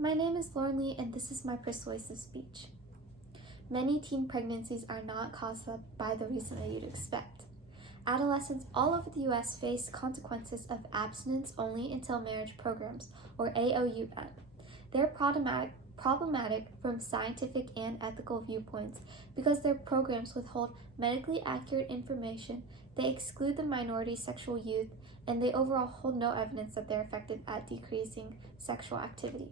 My name is Lauren Lee, and this is my persuasive speech. Many teen pregnancies are not caused by the reason that you'd expect. Adolescents all over the U.S. face consequences of abstinence-only-until-marriage programs, or AOUM. They're problematic from scientific and ethical viewpoints because their programs withhold medically accurate information, they exclude the minority sexual youth, and they overall hold no evidence that they're effective at decreasing sexual activity.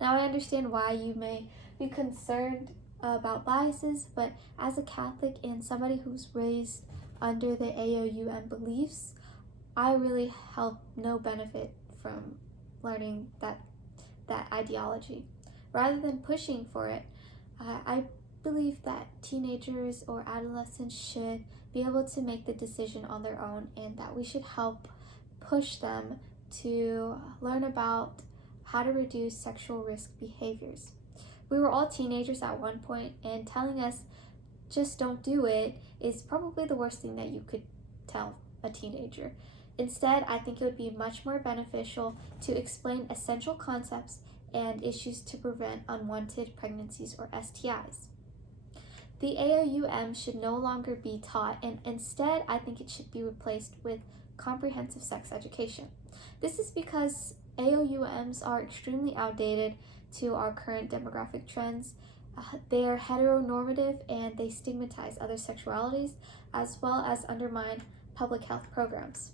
Now, I understand why you may be concerned about biases, but as a Catholic and somebody who's raised under the AOUM beliefs, I really have no benefit from learning that ideology. Rather than pushing for it, I believe that teenagers or adolescents should be able to make the decision on their own, and that we should help push them to learn about how to reduce sexual risk behaviors. We were all teenagers at one point, and telling us just don't do it is probably the worst thing that you could tell a teenager. Instead, I think it would be much more beneficial to explain essential concepts and issues to prevent unwanted pregnancies or STIs. The AOUM should no longer be taught, and instead I think it should be replaced with comprehensive sex education. This is because AOUMs are extremely outdated to our current demographic trends. They are heteronormative and they stigmatize other sexualities as well as undermine public health programs.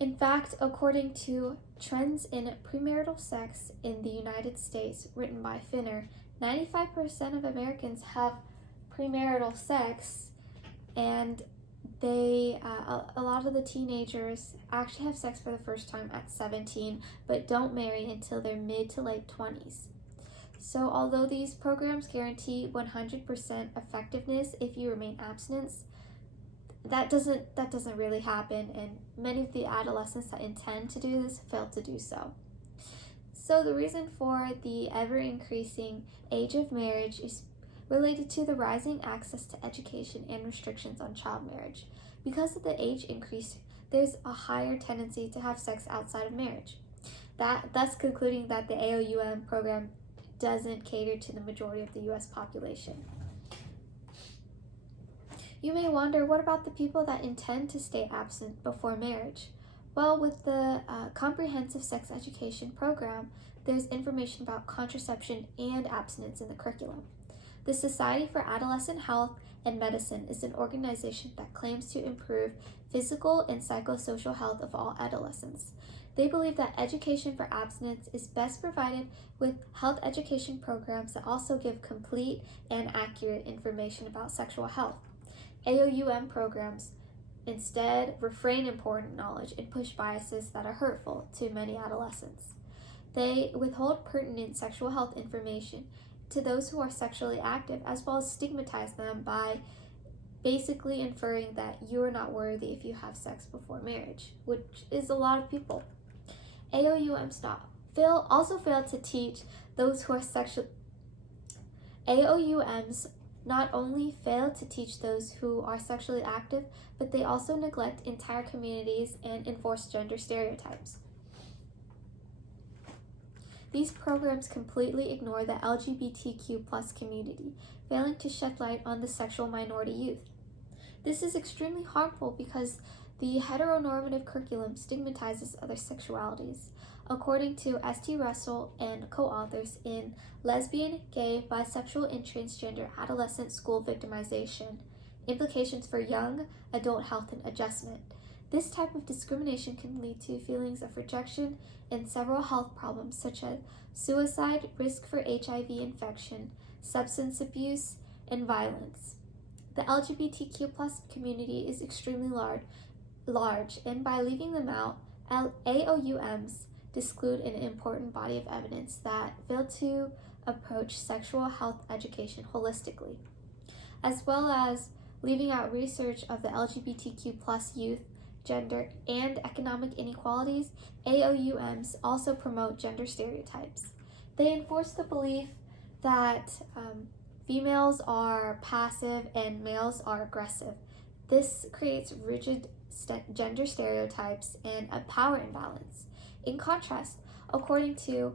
In fact, according to Trends in Premarital Sex in the United States, written by Finner, 95% of Americans have premarital sex, and a lot of the teenagers actually have sex for the first time at 17, but don't marry until their mid to late 20s. So although these programs guarantee 100% effectiveness if you remain abstinent, that doesn't really happen, and many of the adolescents that intend to do this fail to do so. So the reason for the ever-increasing age of marriage is related to the rising access to education and restrictions on child marriage. Because of the age increase, there's a higher tendency to have sex outside of marriage. Thus concluding that the AOUM program doesn't cater to the majority of the U.S. population. You may wonder, what about the people that intend to stay absent before marriage? Well, with the comprehensive sex education program, there's information about contraception and abstinence in the curriculum. The Society for Adolescent Health and Medicine is an organization that claims to improve physical and psychosocial health of all adolescents. They believe that education for abstinence is best provided with health education programs that also give complete and accurate information about sexual health. AOUM programs instead refrain important knowledge and push biases that are hurtful to many adolescents. They withhold pertinent sexual health information to those who are sexually active, as well as stigmatize them by basically inferring that you are not worthy if you have sex before marriage, which is a lot of people. AOUMs also fail to teach those who are AOUMs not only fail to teach those who are sexually active, but they also neglect entire communities and enforce gender stereotypes. These programs completely ignore the LGBTQ+ community, failing to shed light on the sexual minority youth. This is extremely harmful because the heteronormative curriculum stigmatizes other sexualities. According to S.T. Russell and co-authors in Lesbian, Gay, Bisexual, and Transgender Adolescent School Victimization, Implications for Young Adult Health and Adjustment, this type of discrimination can lead to feelings of rejection and several health problems such as suicide, risk for HIV infection, substance abuse, and violence. The LGBTQ+ community is extremely large, and by leaving them out, AOUMs exclude an important body of evidence that fail to approach sexual health education holistically, as well as leaving out research of the LGBTQ+ youth, gender, and economic inequalities. AOUMs also promote gender stereotypes. They enforce the belief that females are passive and males are aggressive. This creates rigid gender stereotypes, and a power imbalance. In contrast, according to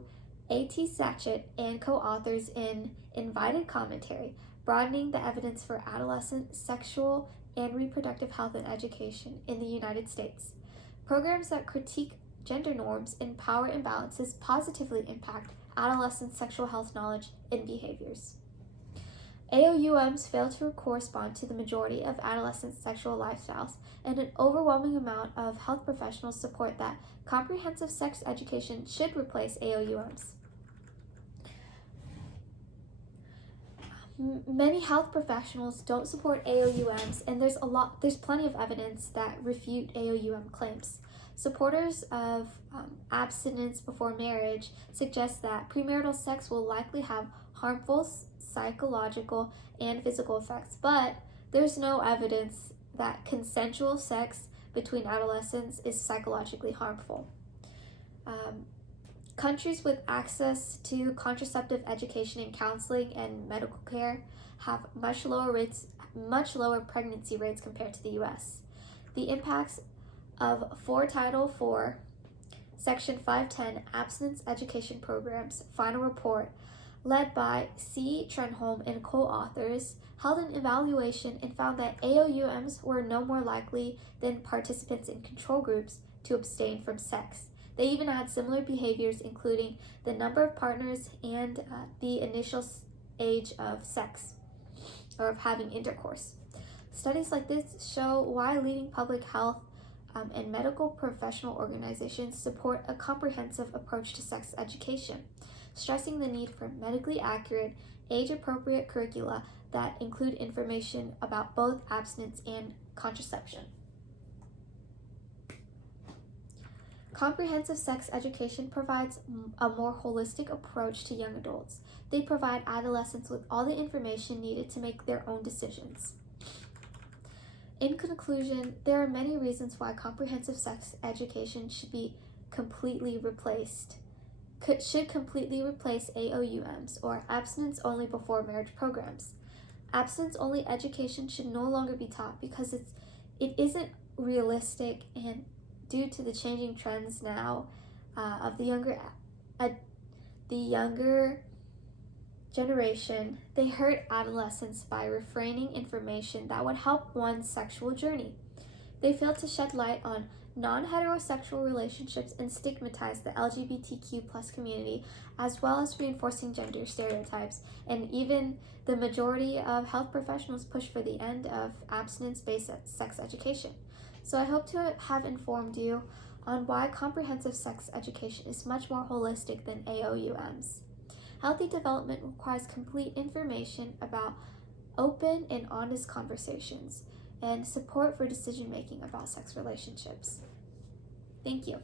A.T. Satchett and co-authors in Invited Commentary, Broadening the Evidence for Adolescent Sexual and Reproductive Health and Education in the United States, programs that critique gender norms and power imbalances positively impact adolescent sexual health knowledge and behaviors. AOUMs fail to correspond to the majority of adolescent sexual lifestyles, and an overwhelming amount of health professionals support that comprehensive sex education should replace AOUMs. Many health professionals don't support AOUMs, and there's plenty of evidence that refute AOUM claims. Supporters of abstinence before marriage suggest that premarital sex will likely have harmful psychological and physical effects, but there's no evidence that consensual sex between adolescents is psychologically harmful. Countries with access to contraceptive education and counseling and medical care have much lower pregnancy rates compared to the U.S. The impacts of Title IV, Section 510 Abstinence Education Programs final report, led by C. Trenholm and co-authors, held an evaluation and found that AOUMs were no more likely than participants in control groups to abstain from sex. They even had similar behaviors, including the number of partners and the initial age of sex, or of having intercourse. Studies like this show why leading public health and medical professional organizations support a comprehensive approach to sex education, stressing the need for medically accurate, age-appropriate curricula that include information about both abstinence and contraception. Comprehensive sex education provides a more holistic approach to young adults. They provide adolescents with all the information needed to make their own decisions. In conclusion, there are many reasons why comprehensive sex education should completely replace AOUMs, or abstinence-only-before-marriage programs. Abstinence-only education should no longer be taught because it isn't realistic, and due to the changing trends now of the younger generation, they hurt adolescents by refraining information that would help one's sexual journey. They fail to shed light on non-heterosexual relationships and stigmatize the LGBTQ+ community, as well as reinforcing gender stereotypes. And even the majority of health professionals push for the end of abstinence-based sex education. So I hope to have informed you on why comprehensive sex education is much more holistic than AOUMs. Healthy development requires complete information about open and honest conversations and support for decision-making about sex relationships. Thank you.